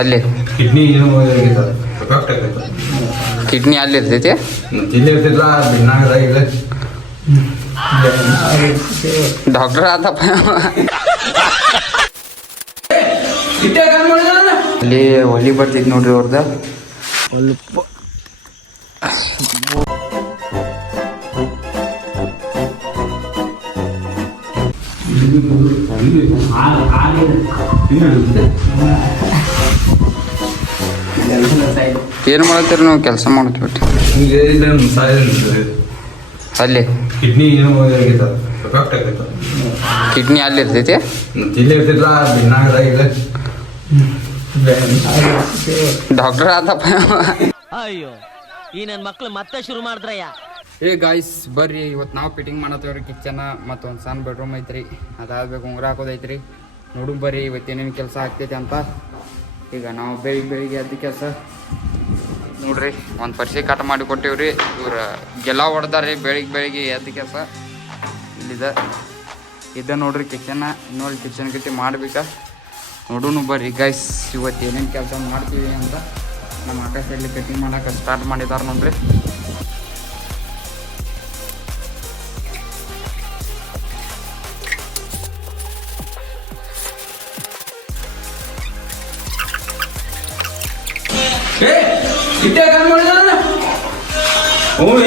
ಅಲ್ಲಿ ಕಿಡ್ನಿ ಏನೋ ಎಫೆಕ್ಟ್ ಆಗೈತೆ. ಕಿಡ್ನಿ ಅಲ್ಲಿ ಇರ್ತೈತಿ. ಇಲ್ಲಿ ಇರ್ತಿಲ್ಲ ದಿನಾಗ ಇಲ್ಲ ಡಾಕ್ಟರ್ ಆತಪ್ಪ. ಅಲ್ಲಿ ಒಲಿ ಬರ್ತೈತಿ ನೋಡ್ರಿ ಅವ್ರದ. ಸ್ವಲ್ಪ ಏನು ಮಾಡತ್ತೀರಿ ನಾವು? ಕೆಲಸ ಮಾಡ್ತೀವಿ ಅಲ್ಲಿ. ಕಿಡ್ನಿ ಏನೋ ಎಫೆಕ್ಟ್ ಆಗೈತೆ. ಕಿಡ್ನಿ ಅಲ್ಲಿ ಇರ್ತೈತಿ. ಇಲ್ಲಿ ಇರ್ತಿಲ್ಲ ದಿನಾಗ ಇಲ್ಲ ಡಾಕ್ಟರ್ ಆತಪ್ಪ. ಅಯ್ಯೋ ಈ ನನ್ನ ಮಕ್ಳು ಮತ್ತೆ ಶುರು ಮಾಡಿದ್ರಯ್ಯ. ಏ ಗಾಯ್ಸ್ ಬರ್ರಿ, ಇವತ್ತು ನಾವು ಫಿಟ್ಟಿಂಗ್ ಮಾಡತ್ತೇವ್ರಿ ಕಿಚನ್. ಮತ್ತು ಒಂದು ಸಣ್ಣ ಬೆಡ್ರೂಮ್ ಐತ್ರಿ, ಅದಾಗಬೇಕು ಉಂಗ್ರ ಹಾಕೋದೈತ್ರಿ. ನೋಡು ಬರ್ರಿ ಇವತ್ತೇನೇನು ಕೆಲಸ ಆಗ್ತೈತಿ ಅಂತ. ಈಗ ನಾವು ಬೆಳಿಗ್ಗೆ ಎದ್ದು ಕೆಲಸ ನೋಡ್ರಿ, ಒಂದು ಪರಿಸಿ ಕಟ್ ಮಾಡಿ ಕೊಟ್ಟಿವ್ರಿ. ಇವ್ರು ಗೆಲ್ಲ ಹೊಡೆದಾರಿ ಬೆಳಿಗ್ಗೆ ಎದ್ದು ಕೆಲಸ. ಇದ ನೋಡ್ರಿ ಕಿಚನ್ನ. ಇನ್ನೊಂದು ಕಿಚನ್ ಗಿಟ್ಟಿ ಮಾಡ್ಬೇಕಾ ನೋಡೋನು ಬರ್ರಿ ಗೈಸ್ ಇವತ್ತು ಏನೇನು ಕೆಲಸ ಮಾಡ್ತೀವಿ ಅಂತ. ನಮ್ಮ ಆಕಾಶಲ್ಲಿ ಕಟಿಂಗ್ ಮಾಡೋಕೆ ಸ್ಟಾರ್ಟ್ ಮಾಡಿದ್ದಾರೆ ನೋಡ್ರಿ.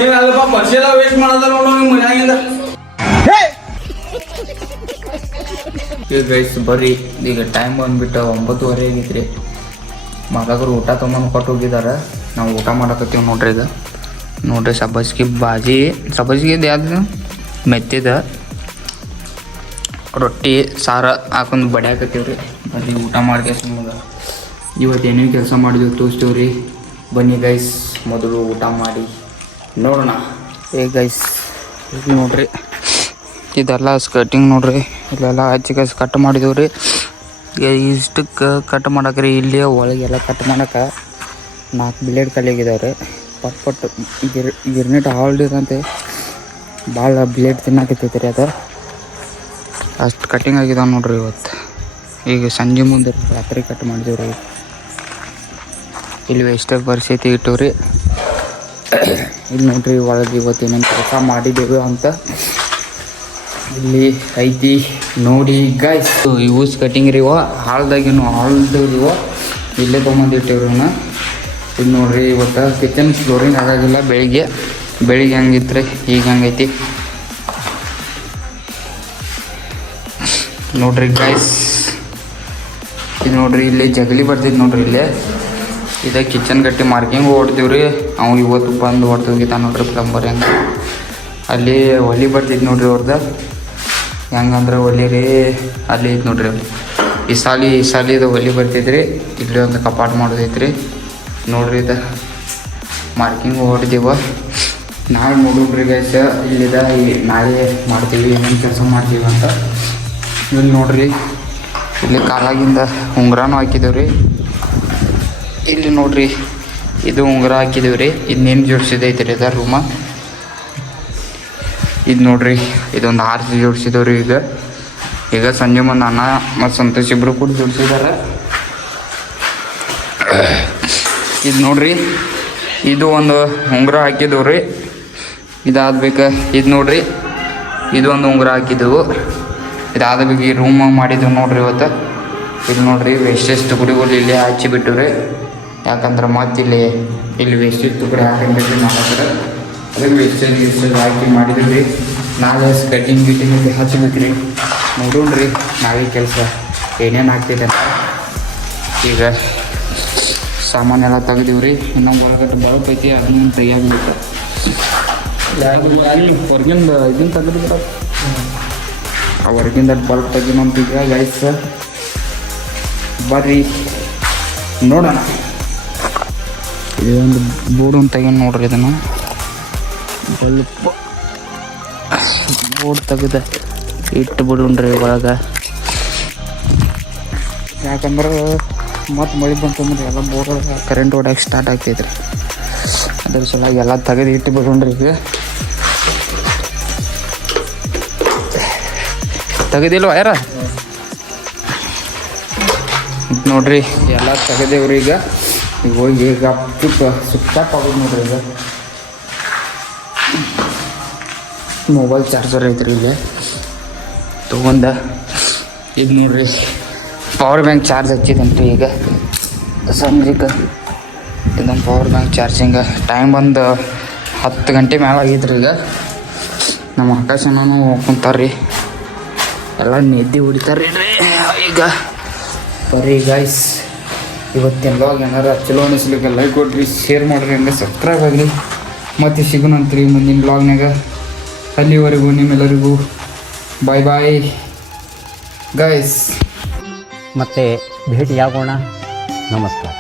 ಏನಲ್ಲಪ್ಪ ಪರ್ಸೆಲ್ಲ ವೇಸ್ಟ್ ಮಾಡದ ನೋಡು ನಿಮ್ಮ ಮನ್ಯಾಗಿಂದ. ಗೈಸ್ ಬರ್ರಿ, ಈಗ ಟೈಮ್ ಬಂದ್ಬಿಟ್ಟು 9:30 ಆಗೈತ್ರಿ. ಮಗರು ಊಟ ತೊಗೊಂಡು ಕೊಟ್ಟು ಹೋಗಿದ್ದಾರೆ. ನಾವು ಊಟ ಮಾಡಕತ್ತೀವಿ ನೋಡ್ರಿ. ಈಗ ನೋಡ್ರಿ ಸಬ್ಬಸ್ಗೆ ಯಾವ್ದು ಮೆತ್ತಿದ ರೊಟ್ಟಿ ಸಾರು ಹಾಕೊಂಡು ಬಡಿಯಾಕತ್ತೀವ್ರಿ. ಬರ್ರಿ ಊಟ ಮಾಡ್ಕೇಸಿ ಇವತ್ತು ಏನೇನು ಕೆಲಸ ಮಾಡಿದ್ವಿ ತೋರಿಸ್ತೀವ್ರಿ. ಬನ್ನಿ ಗೈಸ್, ಮೊದಲು ಊಟ ಮಾಡಿ ನೋಡೋಣ. ಗೈಸ್ ನೋಡ್ರಿ, ಇದೆಲ್ಲ ಸ್ಕರ್ಟಿಂಗ್ ನೋಡ್ರಿ. ಇಲ್ಲೆಲ್ಲ ಹಚ್ಚಿಗೆ ಕಟ್ ಮಾಡಿದೀವ್ರಿ. ಇಷ್ಟಕ್ಕೆ ಕಟ್ ಮಾಡಕ್ರಿ ಇಲ್ಲಿ ಒಳಗೆಲ್ಲ ಕಟ್ ಮಾಡಕ್ಕೆ 4 ಬ್ಲೇಡ್ ಕಲಿಯಾಗಿದ್ದಾವ್ರಿ. ಪಟ್ ಗಿರ್ನಿಟ್ ಹಾಲ್ಡಿರಂತೆ ಭಾಳ ಬ್ಲೇಡ್ ತಿನ್ನಾಕತ್ತೈತಿ ರೀ. ಅದು ಅಷ್ಟು ಕಟ್ಟಿಂಗ್ ಆಗಿದಾವೆ ನೋಡ್ರಿ ಇವತ್ತು. ಈಗ ಸಂಜೆ ಮುಂದೆ ರಾತ್ರಿ ಕಟ್ ಮಾಡಿದೀವ್ರಿ. ಇಲ್ಲಿ ವೇಸ್ಟಾಗಿ ಪರಿಸ್ಥಿತಿ ಇಟ್ಟವ್ರಿ. ಇಲ್ಲಿ ನೋಡ್ರಿ ಒಳಗೆ ಇವತ್ತು ಏನೇನು ಕೆಲಸ ಮಾಡಿದ್ದೇವೆ ಅಂತ ಇಲ್ಲಿ ಐತಿ ನೋಡಿ ಗೈಸ್. ಯೂಸ್ ಕಟಿಂಗ್ ರೀ ಇವ ಹಾಲ್ದಾಗಿನ ಹಾಲ್ದವ್ರಿವ ಇಲ್ಲೇ ತೊಗೊಂಬಂದಿಟ್ಟಿವ್ರಿ. ಇದು ನೋಡ್ರಿ ಇವತ್ತು ಕಿಚನ್ ಫ್ಲೋರಿಂಗ್ ಆಗಾಗಿಲ್ಲ. ಬೆಳಿಗ್ಗೆ ಹಂಗಿತ್ತು ರೀ, ಈಗ ಹಂಗೈತಿ ನೋಡ್ರಿ ಗೈಸ್. ಇದು ನೋಡ್ರಿ ಇಲ್ಲಿ ಜಗಲಿ ಬರ್ತೈತಿ ನೋಡ್ರಿ. ಇಲ್ಲೇ ಇದೇ ಕಿಚನ್ ಗಟ್ಟಿ ಮಾರ್ಕಿಂಗ್ ಹೊಡ್ತೀವ್ರಿ. ಅವ್ನು ಇವತ್ತು ಬಂದು ಹೊಡ್ದು ಹೋಗಿದ್ದ ನೋಡ್ರಿ ಪ್ಲಂಬರ್. ಹೆಂಗೆ ಅಲ್ಲಿ ಒಲಿ ಬರ್ತೈತಿ ನೋಡ್ರಿ ಅವ್ರದ್ದು. ಹೆಂಗಂದ್ರೆ ಒಲಿ ರೀ ಅಲ್ಲಿ ಐತಿ ನೋಡ್ರಿ. ಅಲ್ಲಿ ಈ ಸಾಲಿದು ಒಲಿ ಬರ್ತೈತ್ರಿ. ಇಲ್ಲಿ ಒಂದು ಕಪಾಟ್ ಮಾಡೋದೈತ್ರಿ ನೋಡ್ರಿ. ಇದು ಮಾರ್ಕಿಂಗ್ ಹೊಡ್ದೀವ. ನಾಳೆ ನೋಡ್ರಿ ಗೈಸ್. ಇಲ್ಲಿದ ನಾಳೆ ಮಾಡ್ತೀವಿ ಏನೇನು ಕೆಲಸ ಮಾಡ್ತೀವಿ ಅಂತ. ಇಲ್ಲಿ ನೋಡ್ರಿ, ಇಲ್ಲಿ ಕಾಲಾಗಿಂದ ಉಂಗ್ರಾನು ಹಾಕಿದೇವ್ರಿ. ಇಲ್ಲಿ ನೋಡ್ರಿ ಇದು ಉಂಗುರ ಹಾಕಿದೀವಿ ರೀ. ಇನ್ನೇನು ಜೋಡಿಸಿದೈತಿ ರೀ ಇದ ರೂಮ. ಇದು ನೋಡ್ರಿ ಇದೊಂದು 6 ಜೋಡಿಸಿದವ್ರಿ. ಈಗ ಸಂಜೆ ಮುಂದೆ ಅಣ್ಣ ಮತ್ತು ಸಂತೋಷ್ ಇಬ್ಬರು ಕೂಡ ಜೋಡಿಸಿದ್ದಾರೆ. ಇದು ನೋಡ್ರಿ, ಇದು ಒಂದು ಉಂಗುರ ಹಾಕಿದವ್ರಿ. ಇದಾದ್ಬೇಕು. ಇದು ನೋಡ್ರಿ, ಇದು ಒಂದು ಉಂಗುರ ಹಾಕಿದ್ದೆವು. ಇದಾದ ಬೇಕು ಈ ರೂಮ್ ಮಾಡಿದ್ದೆವು ನೋಡ್ರಿ ಇವತ್ತು. ಇದು ನೋಡ್ರಿ ವೇಸ್ಟೇಜ್ ತುಕಡಿಗಳು ಇಲ್ಲೇ ಹಚ್ಚಿಬಿಟ್ಟು ರೀ. ಯಾಕಂದ್ರೆ ಮತ್ತೆ ಇಲ್ಲಿ ವೇಸ್ಟೇಜ್ ತುಕಡಿ ಹಾಕಿಬಿಟ್ಟು ಮಾಡ್ತಾರೆ. ಅದಕ್ಕೆ ವೇಸ್ಟೇಜ್ ಹಾಕಿ ಮಾಡಿದ್ವಿ. ನಾಳೆ ಕಟಿಂಗ್ ಗಿಟಿಂಗ್ ಹಚ್ಬೇಕ್ರಿ. ನೋಡೋಣ್ರಿ ನಾಳೆ ಕೆಲಸ ಏನೇನು ಆಗ್ತೈತೆ ಅಂತ. ಈಗ ಸಾಮಾನೆಲ್ಲ ತೆಗ್ದೀವ್ರಿ. ಇನ್ನೂ ಒಳಗಡೆ ಬಲ್ಪ್ ಐತಿ, ಅದನ್ನ ತೆಗಿಯಾಗಬೇಕು. ಅಲ್ಲಿ ಹೊರಗಿಂದ ಇದನ್ನು ತೆಗೆದು ಆ ಹೊರಗಿಂದ ಬಲ್ಪ್ ತೆಗಿನಂತೀಗ ಗೈಸ್. ಬರ್ರಿ ನೋಡೋಣ. ಇದೊಂದು ಬೋರ್ಡ್ ತೆಗಿ ನೋಡ್ರಿ. ಇದನ್ನು ಬಲ್ಪ್ ಬೋರ್ಡ್ ತೆಗೆದ ಇಟ್ಟು ಬಿಡೋಣ್ರಿ ಒಳಗೆ. ಯಾಕಂದ್ರೆ ಮತ್ತು ಮಳೆ ಬಂತಂದ್ರೆ ಎಲ್ಲ ಬೋರ್ಡ್ ಕರೆಂಟ್ ಹೊಡ್ಯಾಕೆ ಸ್ಟಾರ್ಟ್ ಆಗ್ತೈತ್ರಿ. ಅದ್ರ ಸಲುವಾಗಿ ಎಲ್ಲ ತೆಗೆದು ಇಟ್ಟು ಬಿಡೋಣ್ರಿ. ಈಗ ತೆಗೆದಿಲ್ವ ಯಾರ ನೋಡ್ರಿ ಎಲ್ಲ ತೆಗೆದೇವ್ರಿ ಈಗ ಹೋಗಿ ಈಗ ಸುತ್ತಾಪ್ ಆಗೋದು ನೋಡ್ರಿ ಈಗ ಮೊಬೈಲ್ ಚಾರ್ಜರ್ ಐತ್ರಿ ಈಗ ತೊಗೊಂಡ ಇದು ನೋಡ್ರಿ ಪವರ್ ಬ್ಯಾಂಕ್ ಚಾರ್ಜ್ ಹಚ್ಚಿದಂತ್ರಿ ಈಗ ಸಂಜೆಗೆ ಇದೊಂದು ಪವರ್ ಬ್ಯಾಂಕ್ ಚಾರ್ಜಿಂಗ್ ಟೈಮ್ ಬಂದು 10 ಗಂಟೆ ಮ್ಯಾಲ ಆಗೈತ್ರಿ ಈಗ ನಮ್ಮ ಆಕಾಶನೂ ಕುಂತಾರ್ರಿ ಎಲ್ಲ ನಿದ್ದೆ ಹೊಡಿತಾರ್ರಿ ಈಗ ಬರ್ರಿ ಗೈಸ್ ಇವತ್ತಿನ ವ್ಲಾಗ್ ಏನಾರ ಚಲೋ ಅನಿಸ್ಲಿಕ್ಕೆ ಲೈಕ್ ಕೊಡ್ರಿ ಶೇರ್ ಮಾಡಿರಿ ಹಂಗೆ ಸಬ್ಸ್ಕ್ರೈಬ್ ಆಗಿರಿ ಮತ್ತೆ ಸಿಗೋಣಂತ್ರಿ ಮುಂದಿನ ವ್ಲಾಗ್ನಾಗ ಅಲ್ಲಿವರೆಗೂ ನಿಮ್ಮೆಲ್ಲರಿಗೂ ಬಾಯ್ ಬಾಯ್ ಗೈಸ್ ಮತ್ತೆ ಭೇಟಿಯಾಗೋಣ ನಮಸ್ಕಾರ.